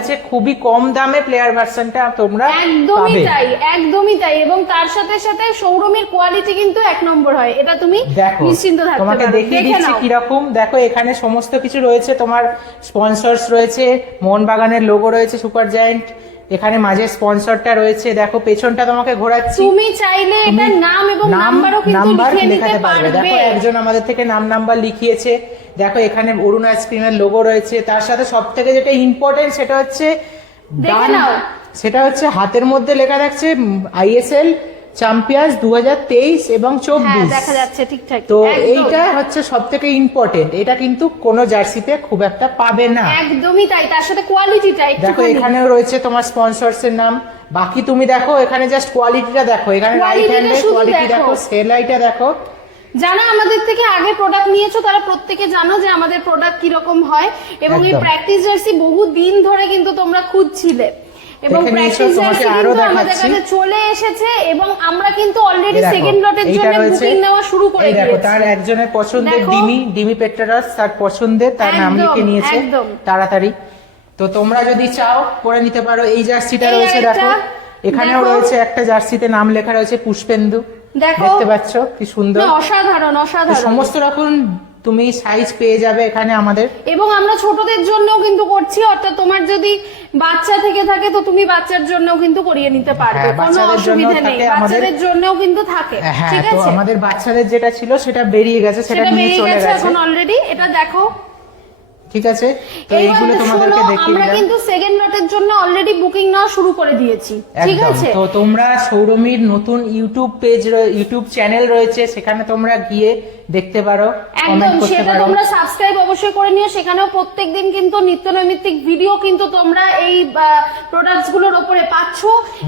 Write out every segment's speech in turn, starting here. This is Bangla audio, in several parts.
আছে, খুবই কম দামে প্লেয়ার ভার্সনটা তোমরা একদমই পাবে। তাই, একদমই তাই। এবং তার সাথে সাথে শোরুমের কোয়ালিটি কিন্তু 1 নম্বর হয়, এটা তুমি দেখো নিশ্চিন্ত থাকতে তোমাকে পারো। দেখিয়ে দেখে দিচ্ছি নাও। কিরকম। দেখো এখানে সমস্ত কিছু রয়েছে, তোমার স্পন্সরস রয়েছে, মোহনবাগানের লোগো রয়েছে, সুপার জায়ান্ট, এখানে মাঝে স্পন্সরটা রয়েছে। দেখো পেছনটা তোমাকে ঘোরাচ্ছি, তুমি চাইলে এটার নাম এবং নাম্বারও কিন্তু নাম্বার লিখে নিতে লেখাতে পারবে। পারবে। দেখো একজন আমাদের থেকে নাম্বার লিখিয়েছে। দেখো এখানে অরুণ আইসক্রিমের লোগো রয়েছে, তার সাথে সব থেকে যেটা ইম্পর্টেন্ট সেটা হচ্ছে দেখে নাও। সেটা হচ্ছে হাতের মধ্যে লেখা থাকছে ISL চ্যাম্পিয়ন্স 2023 এবং 24। দেখা যাচ্ছে ঠিকঠাক। তো এইটা হচ্ছে সব থেকে ইম্পর্টেন্ট, এটা কিন্তু কোনো জার্সিতে খুব একটা পাবে না। একদমই তাই, তার সাথে কোয়ালিটিটা দেখো এখানেও রয়েছে তোমার স্পন্সরস এর নাম। বাকি তুমি দেখো এখানে জাস্ট কোয়ালিটিটা দেখো, এখানে রাইট হ্যান্ডে কোয়ালিটি দেখো, সেলাইটা দেখো। যারা আমাদের থেকে আগে প্রোডাক্ট নিয়েছো তারা প্রত্যেকে জানো যে আমাদের প্রোডাক্ট কিরকম হয়, এবং এই প্র্যাকটিস জার্সি বহু দিন ধরে কিন্তু তোমরা খুঁজছিলে, এবং প্র্যাকটিস জার্সি কিন্তু আমাদের কাছে চলে এসেছে, এবং আমরা কিন্তু অলরেডি সেকেন্ড লটের জন্য বুকিং নেওয়া শুরু করে দিয়েছি। দেখো তার একজনের পছন্দের ডিমি পেট্রাস, তার পছন্দের, তার নাম লিখে নিয়েছে তাড়াতাড়ি। তো তোমরা যদি চাও করে নিতে পারো। এই জার্সিটা রয়েছে দেখো, এখানেও রয়েছে একটা জার্সিতে নাম লেখা রয়েছে পুষ্পেন্দু, দেখতে পাচ্ছ কি সুন্দর, অসাধারণ অসাধারণ। সমস্ত রকম তুমি সাইজ পেয়ে যাবে এখানে আমাদের। এবং আমরা ছোটদের জন্যও কিন্তু করছি, অর্থাৎ তোমার যদি বাচ্চা থেকে থাকে তো তুমি বাচ্চার জন্যও কিন্তু করিয়ে নিতে পারবে, কোনো অসুবিধা নেই। বাচ্চাদের জন্যও কিন্তু থাকে। ঠিক আছে, আমাদের বাচ্চাদের যেটা ছিল সেটা বেরিয়ে গেছে, সেটা নিয়ে চলে গেছে এখন অলরেডি। এটা দেখো, ঠিক আছে। তো এইগুলো তোমাদেরকে দেখিয়ে আমরা কিন্তু সেকেন্ড লটের জন্য অলরেডি বুকিং নেওয়া শুরু করে দিয়েছি। ঠিক আছে, তো তোমরা সৌরমীর নতুন ইউটিউব চ্যানেল রয়েছে, সেখানে তোমরা গিয়ে দেখতে পারো, একদম সেটা তোমরা সাবস্ক্রাইব অবশ্যই করে নিও। সেখানেও প্রত্যেকদিন কিন্তু নিত্য নৈমিত্তিক ভিডিও কিন্তু তোমরা এই প্রোডাক্টস গুলোর উপরে পাচ্ছ,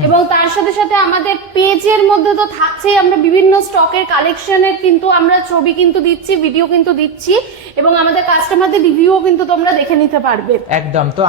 এবং তার সাথে সাথে আমাদের পেজের মধ্যে তো থাকছেই, আমরা বিভিন্ন স্টকের কালেকশনের কিন্তু আমরা ছবি কিন্তু দিচ্ছি, ভিডিও কিন্তু দিচ্ছি, এবং আমাদের কাস্টমারদের রিভিউও কিন্তু তোমরা দেখে নিতে পারবে। একদম। তো